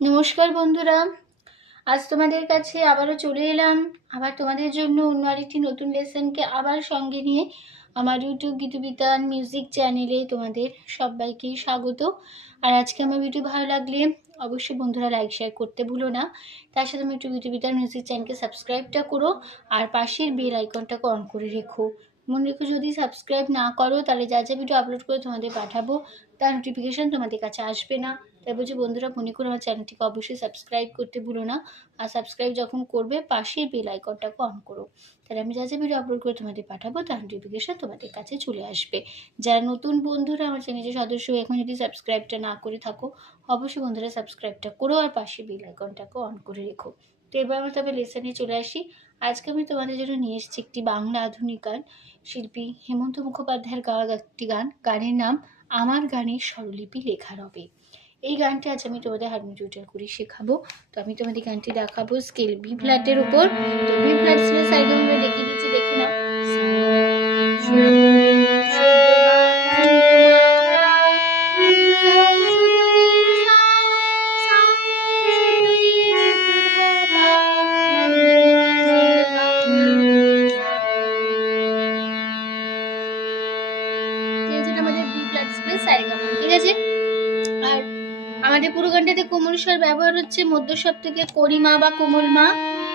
নমস্কার বন্ধুরা। আজ তোমাদের কাছে আবারও চলে এলাম। আবার তোমাদের জন্য অন্য আরেকটি নতুন লেসনকে আবার সঙ্গে নিয়ে আমার ইউটিউব গীতবিতান মিউজিক চ্যানেলে তোমাদের সবাইকে স্বাগত। আর আজকে আমার ভিডিও ভালো লাগলে অবশ্যই বন্ধুরা লাইক শেয়ার করতে ভুলো না। তার সাথে আমার ইউটিউব গীতবিতান মিউজিক চ্যানেলকে সাবস্ক্রাইবটা করো। আর পাশের বেল আইকনটাকে অন করে রেখো। মনে রেখো যদি সাবস্ক্রাইব না করো, তাহলে যা যা ভিডিও আপলোড করে তোমাদের পাঠাবো, তার নোটিফিকেশান তোমাদের কাছে আসবে না। তাই বলছি বন্ধুরা মনে করে আমার চ্যানেলটিকে অবশ্যই সাবস্ক্রাইব করতে ভুলো না। আর সাবস্ক্রাইব যখন করবে, পাশের বেল আইকনটাকে অন করো। তাহলে আমি যা যা ভিডিও আপলোড করে তোমাদের পাঠাবো, তার নোটিফিকেশান তোমাদের কাছে চলে আসবে। যারা নতুন বন্ধুরা, আমার চ্যানেলের সদস্য, এখন যদি সাবস্ক্রাইবটা না করে থাকো, অবশ্যই বন্ধুরা সাবস্ক্রাইবটা করো আর পাশে বেল আইকনটাকে অন করে রেখো। তো এবার আমরা তবে লেসনে চলে আসি। আজকে আমি তোমাদের জন্য নিয়ে এসেছি একটি বাংলা আধুনিক গান। শিল্পী হেমন্ত মুখোপাধ্যায়ের গাওয়া একটি গান, গানের নাম আমার গানের স্বরলিপি লেখা রবে এই গানটি আজ আমি তোমাদের হারমোনিয়াম টিউটার করে শেখাবো। তো আমি তোমাদের গানটি দেখাবো স্কেল বি ফ্ল্যাটের উপর। তো বি ফ্ল্যাট স্কেল আমরা দেখিয়ে দিচ্ছি, দেখে নাও। স্বর ব্যবহার হচ্ছে মধ্য সপ্তকে করিমা বা কোমল মা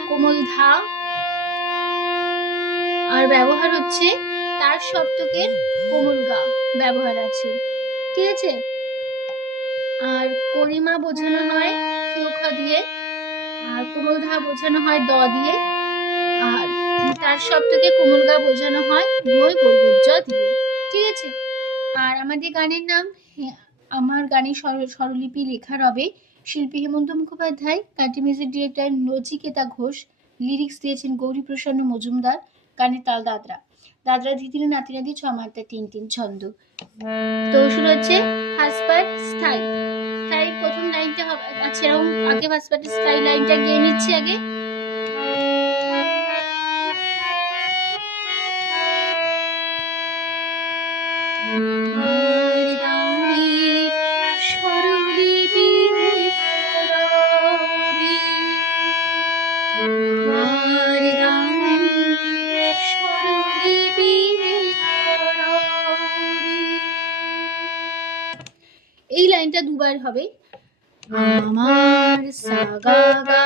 কোমল ধা আর ব্যবহার হচ্ছে তার সপ্তকের কোমল গা ব্যবহার আছে। ঠিক আছে? আর করিমা বোঝানো হয় কিউখা দিয়ে, আর কোমল ধা বোঝানো হয় দ দিয়ে, আর তার সপ্তকে কোমল গা বোঝানো হয় মই বর্গজ দিয়ে। ঠিক আছে? আর আমাদের গানের নাম আমার গানের স্বরলিপি লেখা রবে শিল্পী হেমন্ত মুখোপাধ্যায় গানটি music director Nachiketa Ghosh, lyrics দিয়েছেন গৌরীপ্রসন্ন মজুমদার গানের তাল দাদরা। দাদরা ধীরে নাতি নাতি ছ মাত্রা তিন তিন ছন্দ। তো শুরু হচ্ছে হাসপাত স্থায়ী। স্থায়ী প্রথম লাইনটা হবে আচ্ছা এরকম আগে পার্টের স্থায়ী লাইনটা গিয়ে নিচ্ছি আগে। দুবার হবে। আমার সাগা গা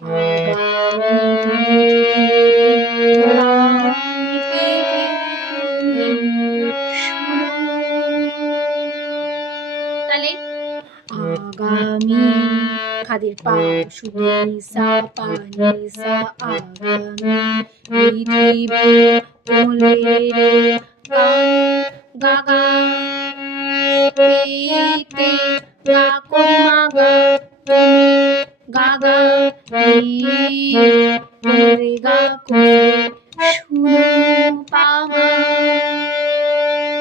তাহলে আগামী খাদের পা সুদে সা পানি সা আগামী রে গা করে শুনো পামা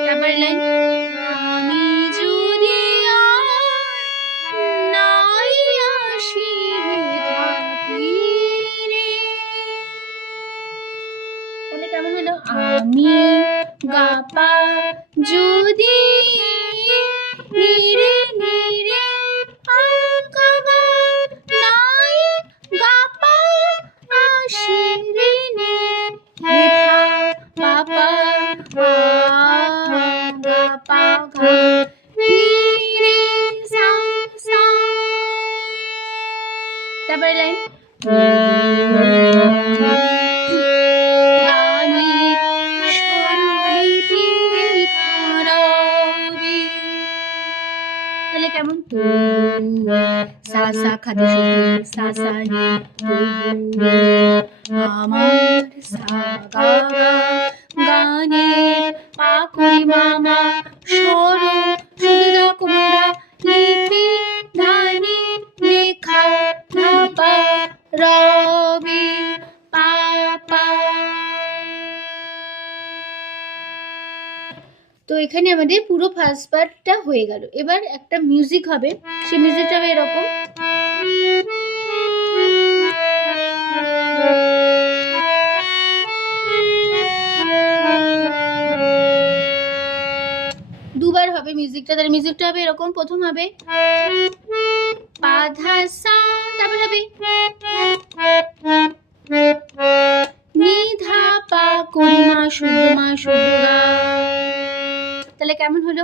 তারপরে লাইন আমি যদি নাই আসি গাপা যদি নিরে তারপরে লাইন তাহলে কেমন? সা সা শুধু সা সা আমার সা গা গা গানের পাকুড়ি মামা এখানে আমাদের পুরো ফার্স্ট পার্টটা হয়ে গেল। এবার একটা মিউজিক হবে সেই মিউজিকটা হবে এরকম। দুবার হবে মিউজিকটা তাহলে মিউজিকটা হবে এরকম, প্রথম হবে পাধা সা, তারপর হবে নিধা পা, করিমা শুদ্ধ মা কেমন হলো?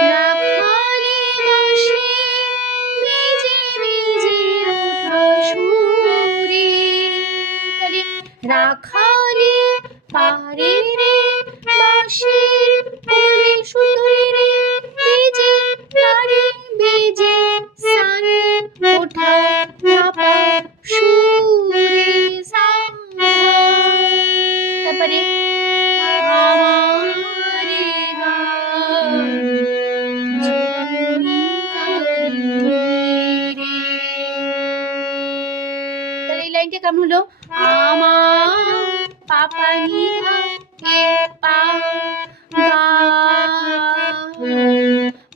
তারপরে আমারে গান জমি রে। তাহলে এই লাইনটা কেমন হলো আমার পাপা নিধা কে পা গা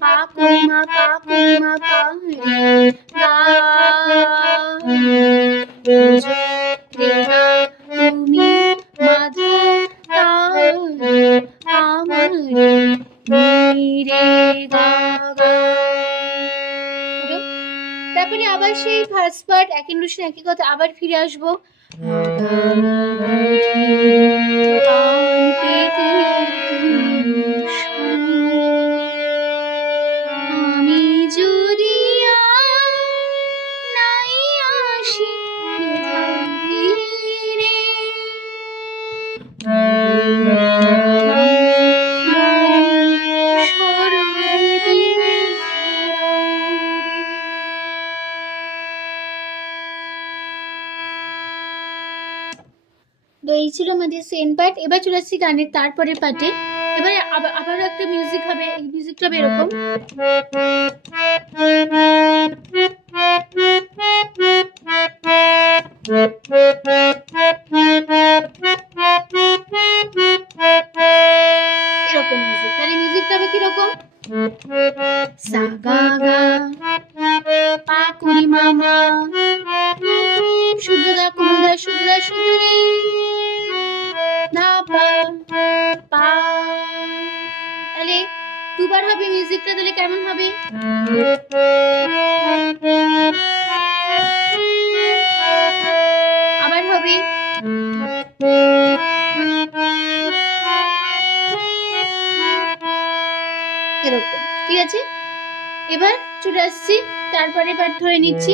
পাকুমা পাকুমা পারে গা পার্ট একই একই কথা আবার ফিরে আসব। ছিল আমাদের সেন পার্ট এবার চলে আসছি গানের তারপরে পার্টে। এবারে আবার, আবারও একটা মিউজিক হবে, এই মিউজিকটা হবে এরকম। মিউজিক মিউজিকটা হবে দিলে কেমন হবে? আবার হবে। ঠিক আছে? এবার চলে আসছি তারপরে পাঠ ধরে নিচ্ছি।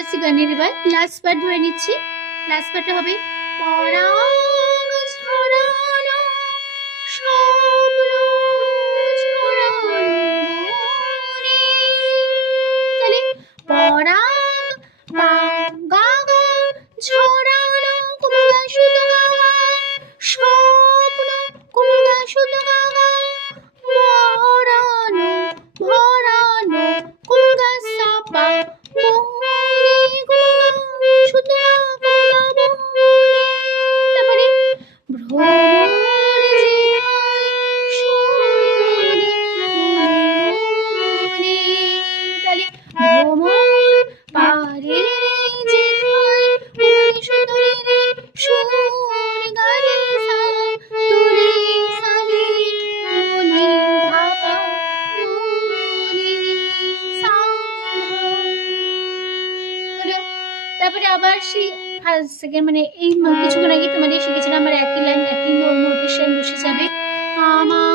এবার চলে গানের এবার লাস্ট পার্ট ধরে নিচ্ছি। লাস্ট পার্টটা হবে পরাগ সেকেন্ড মানে এই কিছুক্ষণ আগে তোমাদের শিখেছিলাম আমার একই লাইন একই নোটিশ লাইন বসে যাবে আমার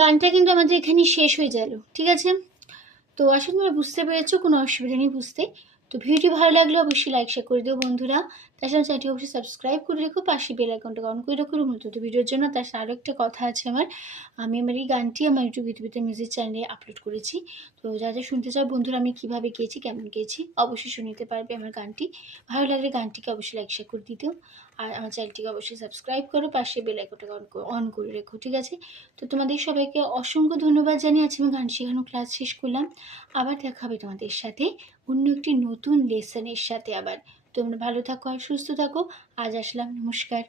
গানটা কিন্তু আমাদের এখানে শেষ হয়ে গেল, ঠিক আছে? তো আসলে তোমরা বুঝতে পেরেছ, কোনো অসুবিধা নেই বুঝতে। তো ভিডিওটি ভালো লাগলে অবশ্যই লাইক শেয়ার করে দিও বন্ধুরা। তাছাড়া চ্যানেলটি অবশ্যই সাবস্ক্রাইব করে রেখো, পাশে বেল আইকনটা অন করে রেখো। নতুন ভিডিওর জন্য তাছাড়া আরও একটা কথা আছে আমার। আমি আমার এই গানটি আমার ইউটিউব ইউটিউবিতে মিউজিক চ্যানেলে আপলোড করেছি। তো যা যা শুনতে চাও বন্ধুরা, আমি কীভাবে গেয়েছি, কেমন গেয়েছি, অবশ্যই শুনতে পারবে আমার গানটি। ভালো লাগলে গানটিকে অবশ্যই লাইক শেয়ার করে দিতেও। আর আমার চ্যানেলটিকে অবশ্যই সাবস্ক্রাইব করো, পাশে বেল আইকনটা অন অন করে রেখো, ঠিক আছে? তো তোমাদের সবাইকে অসংখ্য ধন্যবাদ জানিয়ে আছি আমি গান শেখানো ক্লাস শেষ করলাম। আবার দেখা হবে তোমাদের সাথে অন্য একটি নতুন লেসনের সাথে আবার। তোমরা ভালো থাকো আর সুস্থ থাকো। আজ আসলাম। নমস্কার।